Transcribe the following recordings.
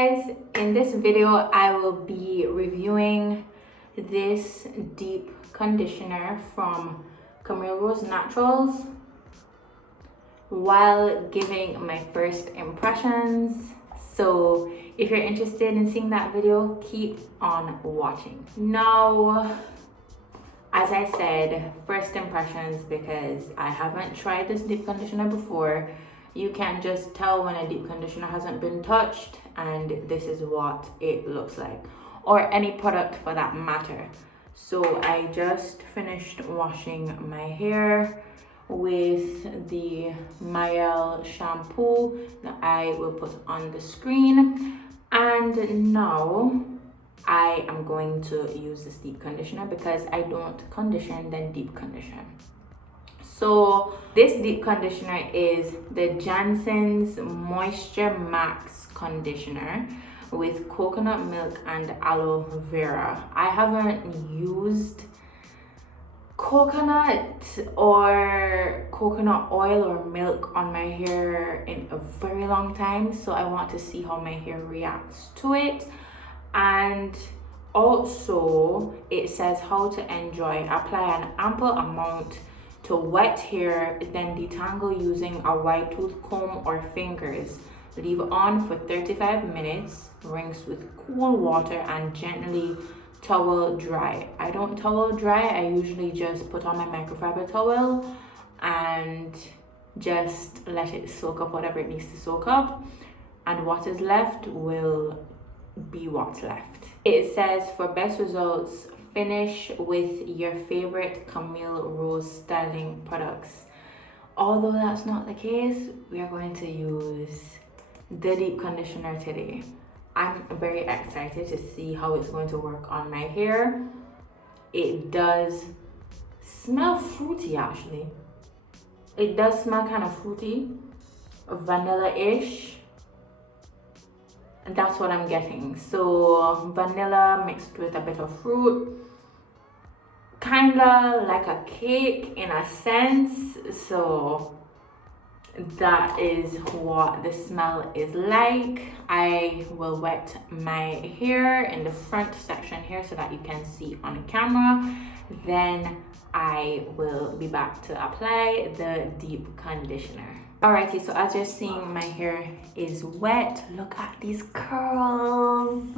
guys, in this video I will be reviewing this deep conditioner from Camille Naturals while giving my first impressions. So if you're interested in seeing that video, keep on watching. Now, as I said, first impressions, because I haven't tried this deep conditioner before. You can just tell when a deep conditioner hasn't been touched, and this is what it looks like, or any product for that matter. So I just finished washing my hair with the Mael shampoo that I will put on the screen, and now I am going to use this deep conditioner because I don't condition then deep condition. So this deep conditioner is the Jansyn's Moisture Max conditioner with coconut milk and aloe vera. I haven't used coconut or coconut oil or milk on my hair in a very long time, so I want to see how my hair reacts to it. And also it says how to enjoy. Apply an ample amount to wet hair, then detangle using a wide tooth comb or fingers. Leave on for 35 minutes, rinse with cool water and gently towel dry. I don't towel dry, I usually just put on my microfiber towel and just let it soak up whatever it needs to soak up, and what is left will be what's left. It says for best results, finish with your favorite Camille Rose styling products. Although that's not the case, we are going to use the deep conditioner today. I'm very excited to see how it's going to work on my hair. It does smell fruity, actually. It does smell kind of fruity, vanilla-ish. And that's what I'm getting. So vanilla mixed with a bit of fruit, kinda like a cake in a sense. So that is what the smell is like. I will wet my hair in the front section here so that you can see on camera. Then I will be back to apply the deep conditioner. Alrighty, so as you're seeing, my hair is wet. Look at these curls.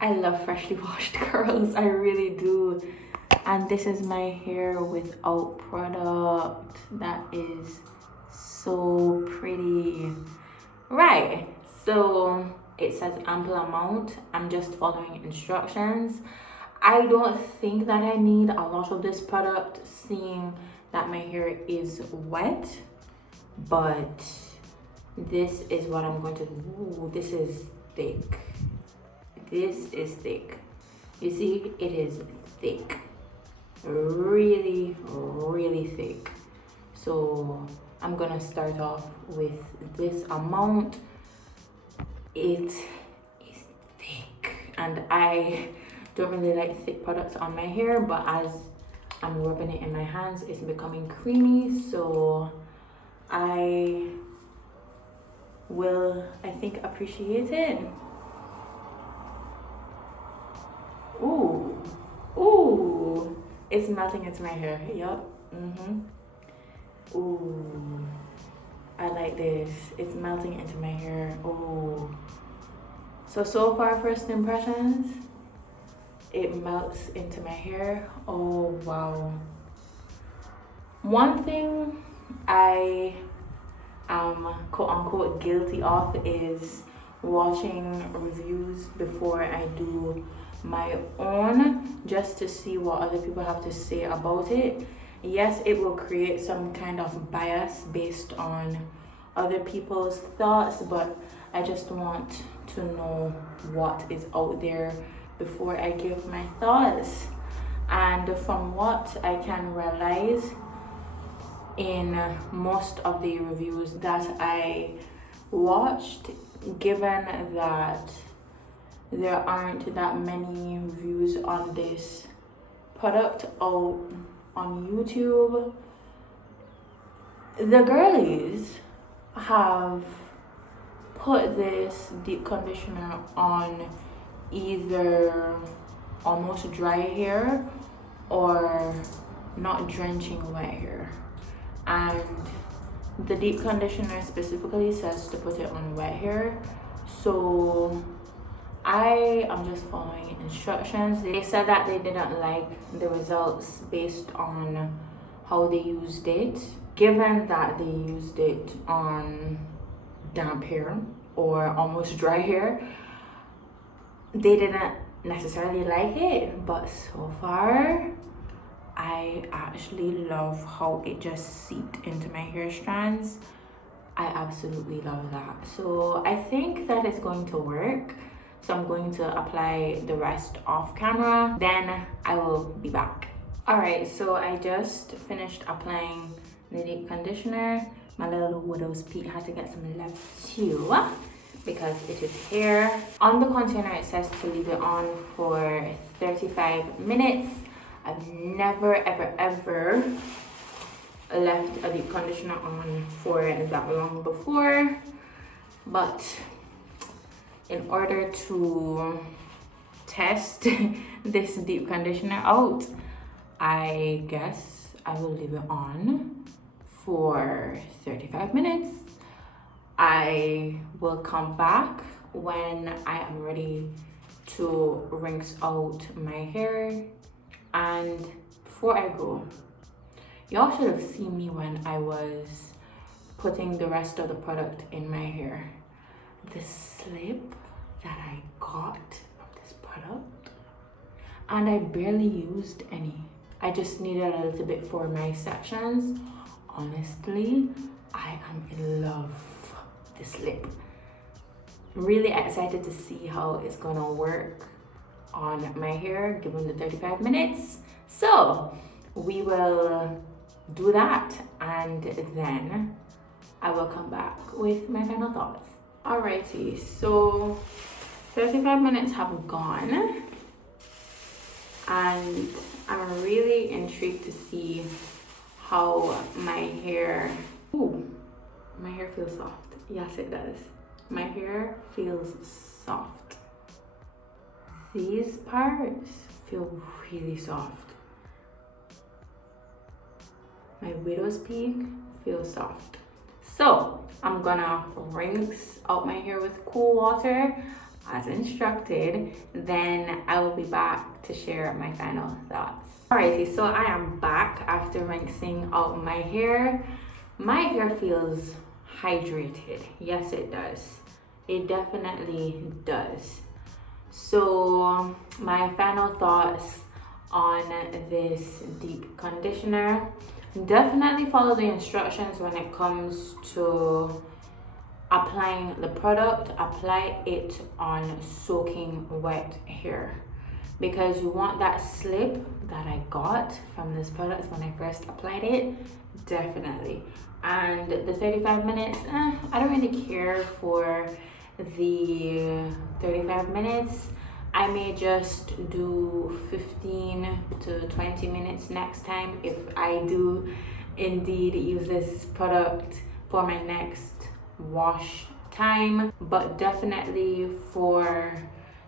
I love freshly washed curls, I really do. And this is my hair without product. That is so pretty. Right, so it says ample amount. I'm just following instructions. I don't think that I need a lot of this product, seeing that my hair is wet, but this is what I'm going to do. This is thick. This is thick. You see, it is thick. Really, really thick. So I'm gonna start off with this amount. It is thick, and I don't really like thick products on my hair, but as I'm rubbing it in my hands, it's becoming creamy, so I will, I think, appreciate it. Ooh, it's melting into my hair. Yup. Ooh, I like this. It's melting into my hair. Ooh. So far, first impressions, it melts into my hair. Oh wow. One thing I am quote unquote guilty of is watching reviews before I do my own, just to see what other people have to say about it. Yes, it will create some kind of bias based on other people's thoughts, but I just want to know what is out there before I give my thoughts. And from what I can realize in most of the reviews that I watched, given that there aren't that many reviews on this product out on YouTube, the girlies have put this deep conditioner on either almost dry hair or not drenching wet hair. And the deep conditioner specifically says to put it on wet hair, so I am just following instructions. They said that they didn't like the results based on how they used it. Given that they used it on damp hair or almost dry hair, they didn't necessarily like it, but so far I actually love how it just seeped into my hair strands. I absolutely love that. So I think that is going to work. So I'm going to apply the rest off camera, then I will be back. Alright, so I just finished applying the deep conditioner. My little widow's peak had to get some love too because it is hair. On the container it says to leave it on for 35 minutes. I've never ever left a deep conditioner on for that long before, but in order to test this deep conditioner out, I guess I will leave it on for 35 minutes. I will come back when I am ready to rinse out my hair. And before I go, y'all should have seen me when I was putting the rest of the product in my hair. The slip that I got from this product, and I barely used any. I just needed a little bit for my sections. Honestly, I am in love with this lip. Really excited to see how it's gonna work on my hair given the 35 minutes. So we will do that, and then I will come back with my final thoughts. Alrighty, so 35 minutes have gone, and I'm really intrigued to see how my hair, my hair feels soft. Yes, it does. My hair feels soft. These parts feel really soft. My widow's peak feels soft. So I'm gonna rinse out my hair with cool water as instructed, then I will be back to share my final thoughts. Alrighty, so I am back after rinsing out my hair. My hair feels hydrated. Yes, it does. It definitely does. So my final thoughts on this deep conditioner: definitely follow the instructions when it comes to applying the product. Apply it on soaking wet hair, because you want that slip that I got from this product when I first applied it, definitely. And the 35 minutes, I don't really care for the 35 minutes. I may just do 15 to 20 minutes next time if I do indeed use this product for my next wash time. But definitely for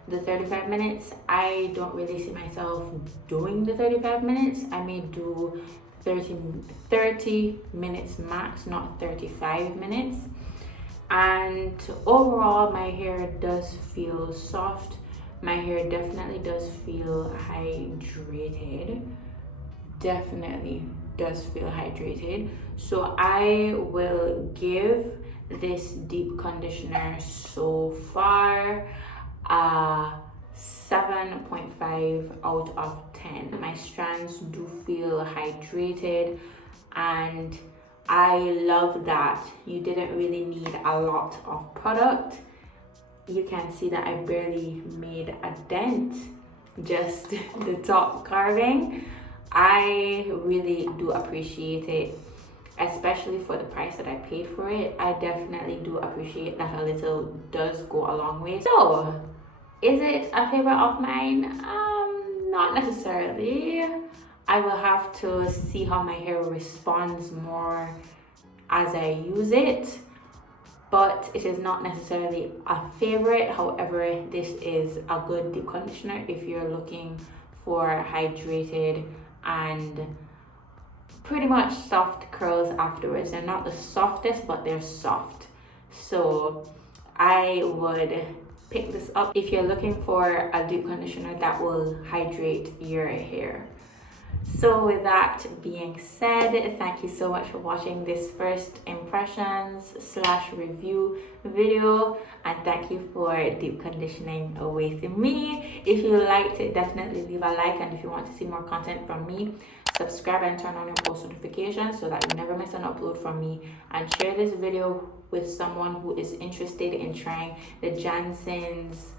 the 35 minutes, I don't really see myself doing the 35 minutes. I may do 30 minutes max, not 35 minutes. And overall, my hair does feel soft. My hair definitely does feel hydrated. Definitely does feel hydrated. So I will give this deep conditioner so far a 7.5 out of 10. My strands do feel hydrated, and I love that you didn't really need a lot of product. You can see that I barely made a dent, just the top carving. I really do appreciate it, especially for the price that I paid for it. I definitely do appreciate that a little does go a long way. So, is it a favorite of mine? Not necessarily. I will have to see how my hair responds more as I use it. but it is not necessarily a favorite. However, this is a good deep conditioner if you're looking for hydrated and pretty much soft curls afterwards. They're not the softest, but they're soft. So I would pick this up if you're looking for a deep conditioner that will hydrate your hair. So with that being said, thank you so much for watching this first impressions / review video, and thank you for deep conditioning with me. If you liked it, definitely leave a like, and if you want to see more content from me, subscribe and turn on your post notifications so that you never miss an upload from me, and share this video with someone who is interested in trying the Jansyn's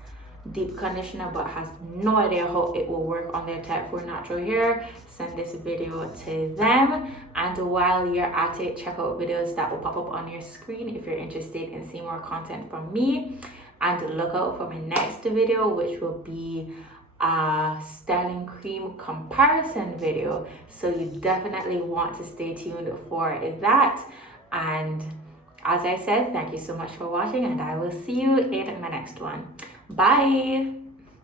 deep conditioner but has no idea how it will work on their type 4 natural hair. Send this video to them, and while you're at it, check out videos that will pop up on your screen if you're interested in seeing more content from me, and look out for my next video, which will be a styling cream comparison video. So you definitely want to stay tuned for that. And as I said, thank you so much for watching, and I will see you in my next one. Bye.